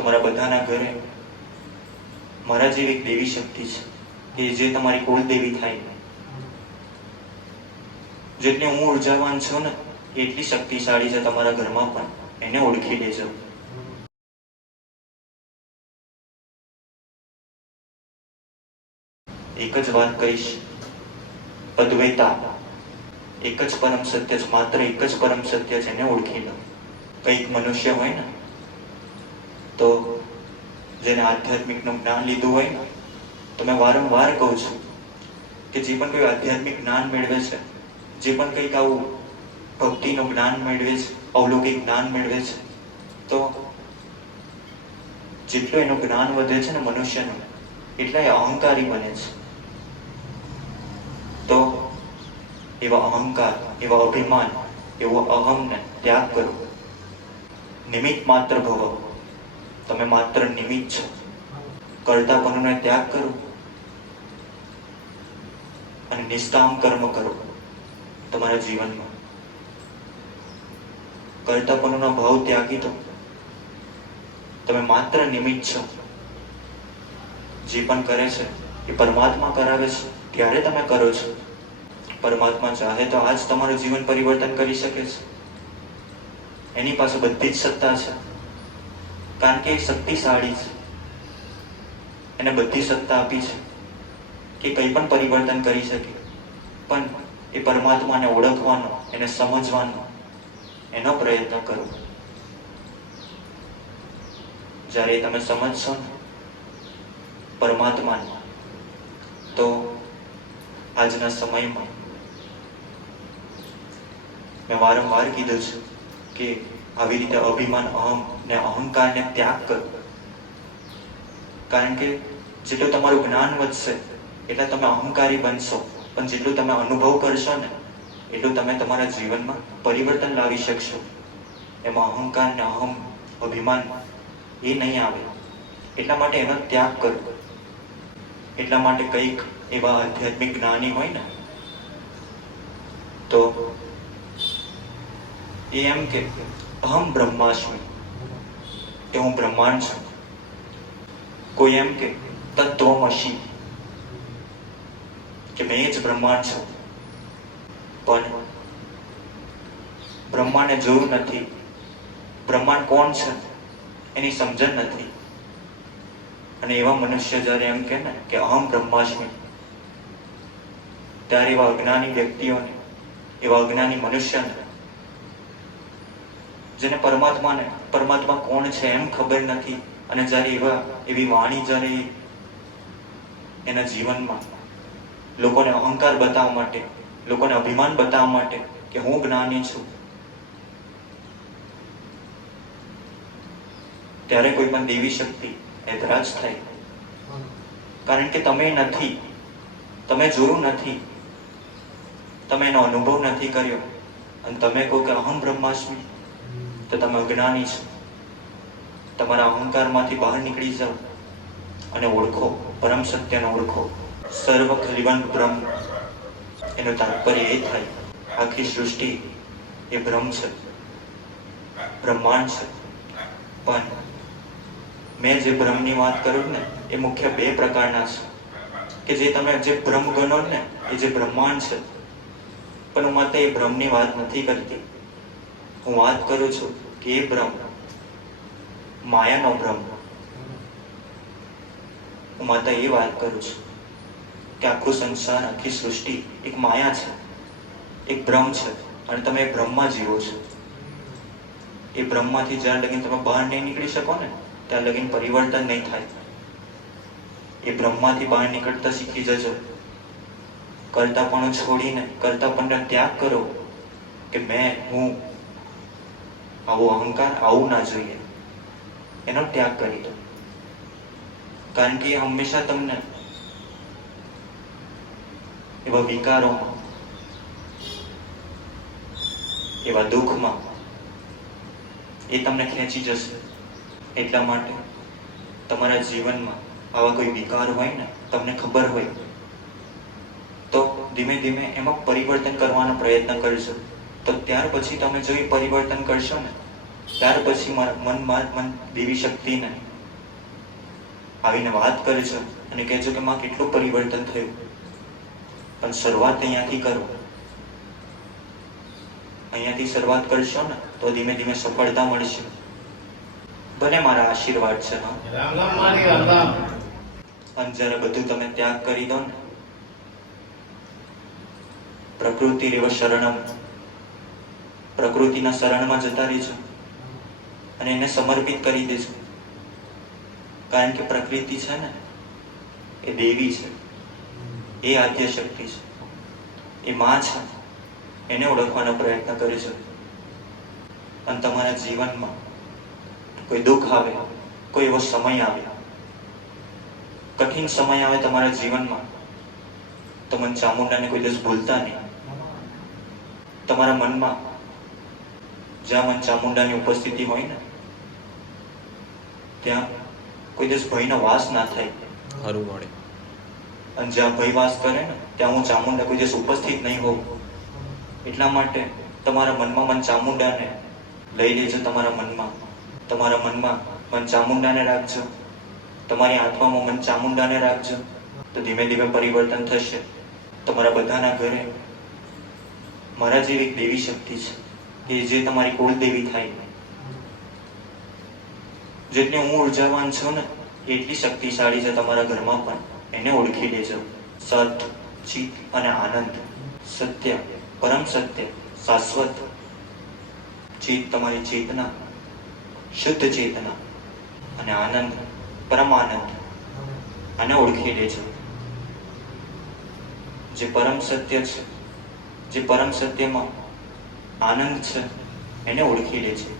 તમારા બધાના ઘરે મારા જેવી એક દેવી શક્તિ છે, કે જે તમારી કુળ દેવી થાય. જેટલી હું ઉર્જાવાન છું ને, એટલી શક્તિશાળી છે તમારા ઘરમાં પણ. એને ઓળખી લેજો. એક જ વાત કહીશ, અદ્વૈતા. એક જ પરમ સત્ય છે, માત્ર એક જ પરમ સત્ય છે, એને ઓળખી લો. કંઈક મનુષ્ય હોય ને તો જેને આધ્યાત્મિકનું જ્ઞાન લીધું હોય, તો મેં વારંવાર કહું છું કે જે પણ કોઈ આધ્યાત્મિક જ્ઞાન મેળવે છે, જે પણ કંઈક આવું ભક્તિનું જ્ઞાન મેળવે છે, અવલૌકિક જ્ઞાન મેળવે છે, તો જેટલું એનું જ્ઞાન વધે છે ને મનુષ્યનું, એટલા એ અહંકારી બને છે. તો એવા અહંકાર, એવા અભિમાન, એવો અહમને ત્યાગ કરો. નિમિત્ત માત્ર ભવો. તમે માત્ર નિમિત્ત છો કર્તાપણુને ત્યાગ કરો અને નિષ્કામ કર્મ કરો તમારા જીવનમાં. કર્તાપણુનો ભાવ ત્યાગી દો. તમે માત્ર નિમિત્ત છો. જે પણ કરે છે, એ પરમાત્મા કરાવે છે, ત્યારે તમે કરો છો. પરમાત્મા ચાહે તો આજ તમારું જીવન પરિવર્તન કરી શકે છે. એની પાસે બધી જ સત્તા છે. કારણ કે શક્તિશાળી છે. એને બધી સત્તા આપી છે કે કંઈ પણ પરિવર્તન કરી શકે. પણ એ પરમાત્માને ઓળખવાનો, એને સમજવાનો એનો પ્રયત્ન કરો. જ્યારે તમે સમજશો ને પરમાત્માને, તો આજના સમયમાં મેં વારંવાર કીધું છે કે આવી રીતે અભિમાન અહમ ને અહંકારને ત્યાગ કરો. કારણ કે જેટલું તમારું જ્ઞાન વધશે, એટલે તમે અહંકારી બનશો. પણ જેટલું તમે અનુભવ કરશો ને, એટલું તમે તમારા જીવનમાં પરિવર્તન લાવી શકશો. એમાં અહંકાર ને અહમ, અભિમાન એ નહીં આવે. એટલા માટે એનો ત્યાગ કરો. એટલા માટે કંઈક એવા આધ્યાત્મિક જ્ઞાની હોય ને, તો એ એમ કે અહમ બ્રહ્માસ્મિ. કે હું બ્રહ્માંડ છું કોઈ એમ કે તત્વમસી કે મેં જ બ્રહ્માંડ છું પણ બ્રહ્માંડને જોયું નથી બ્રહ્માંડ કોણ છે એની સમજણ નથી અને એવા મનુષ્ય જ્યારે એમ કે ને કે અહમ બ્રહ્માસ્મિ ત્યારે એવા અજ્ઞાની વ્યક્તિઓને એવા અજ્ઞાની મનુષ્યને જેને પરમાત્માને પરમાત્મા કોણ છે એમ ખબર નથી. અને જ્યારે એવા એવી વાણી જ્યારે એના જીવનમાં લોકોને અહંકાર બતાવવા માટે, લોકોને અભિમાન બતાવવા માટે કે હું જ્ઞાની છું. ત્યારે કોઈ પણ દેવી શક્તિ એતરાજ થાય. કારણ કે તમે નથી. તમે જોયું નથી. તમે એનો અનુભવ નથી કર્યો. અને તમે કહો કે અહમ બ્રહ્માસ્મિ. તો તમે અજ્ઞાની છો. તમારા અહંકારમાંથી બહાર નીકળી જાઓ અને ઓળખો, પરમ સત્યને ઓળખો. સર્વ ખલિવન બ્રહ્મ. એનું તાત્પર્ય એ થાય, આખી સૃષ્ટિ એ બ્રહ્મ છે. બ્રહ્માંડ છે. પણ મેં જે બ્રહ્મની વાત કરું ને, એ મુખ્ય બે પ્રકારના છે. કે જે તમે જે બ્રહ્મ ગણો ને, એ જે બ્રહ્માંડ છે. પણ હું માત્ર એ બ્રહ્મની વાત નથી કરતી. હું વાત કરું છું કે એ ભ્રમ માયાનો ભ્રમ હું માત્ર એ વાત કરું છું કે આખું સંસાર, આખી સૃષ્ટિ એક માયા છે, એક ભ્રમ છે અને તમે એ ભ્રમમાં જીવો છો. એ ભ્રમમાંથી જ્યાં લગીન તમે બહાર નહીં નીકળી શકો ને, ત્યાં લગીન પરિવર્તન નહીં થાય. એ ભ્રમમાંથી બહાર નીકળતા શીખી જજો. કરતાપણું છોડીને કરતાપણનો ત્યાગ કરો કે મેં, હું આવો અહંકાર આવું ના જોઈએ. એનો ત્યાગ કરી દો. કારણ કે હંમેશા તમને એવા વિકારોમાં, એવા દુઃખમાં એ તમને ખેંચી જશે. એટલા માટે તમારા જીવનમાં આવા કોઈ વિકાર હોય ને, તમને ખબર હોય, તો ધીમે ધીમે એમાં પરિવર્તન કરવાનો પ્રયત્ન કરજો તો ત્યાર પછી તમે જો એ પરિવર્તન કરશો ને ત્યાર પછી મનમાં મન દેવી શક્તિને આવીને વાત કરજો અને કહેજો કે માં કેટલું પરિવર્તન થયું? પણ શરૂઆત અહીંયાથી કરો. અહીંયાથી શરૂઆત કરશો ને તો ધીમે ધીમે સફળતા મળશે. ભલે મારા આશીર્વાદ છે અને જ્યારે બધું તમે ત્યાગ કરી દો ને. પ્રકૃતિ રેવ શરણમ. પ્રકૃતિના શરણમાં જતા રહેજો અને એને સમર્પિત કરી દેજો કારણ કે પ્રકૃતિ છે ને, એ દેવી છે. એ આદ્ય શક્તિ છે. એ માં છે. એને ઓળખવાનો પ્રયત્ન કરજો અને તમારા જીવનમાં કોઈ દુઃખ આવે, કોઈ એવો સમય આવે, કઠિન સમય આવે તમારા જીવનમાં, તો મન ચામુંડાને કોઈ દિવસ ભૂલતા નહીં. તમારા મનમાં જ્યાં મન ચામુંડાની ઉપસ્થિતિ હોય ને ત્યાં કોઈ દિવસ ભયનો વાસ ના થાય. ખરું મળે અને જ્યાં ભય વાસ કરે ને ત્યાં હું ચામુંડા કોઈ દિવસ ઉપસ્થિત નહીં હોઉં. એટલા માટે તમારા મનમાં મન ચામુંડાને લઈ લેજો તમારા મનમાં. તમારા મનમાં મન ચામુંડાને રાખજો. તમારી આત્મામાં મન ચામુંડાને રાખજો. તો ધીમે ધીમે પરિવર્તન થશે. તમારા બધાના ઘરે મારા જેવી એક દેવી શક્તિ છે. કે જે તમારી કુળદેવી થાય. જેટલી હું ઉર્જાવાન છું ને, એટલી શક્તિશાળી છે તમારા ઘરમાં પણ. એને ઓળખી લેજો. સત ચિત અને આનંદ. સત્ય, પરમ સત્ય, શાશ્વત. ચિત તમારી ચેતના, શુદ્ધ ચેતના અને આનંદ, પરમ આનંદ. આને ઓળખી લેજો. જે પરમ સત્ય છે, જે પરમ સત્યમાં આનંદ છે એને ઓળખી લે છે.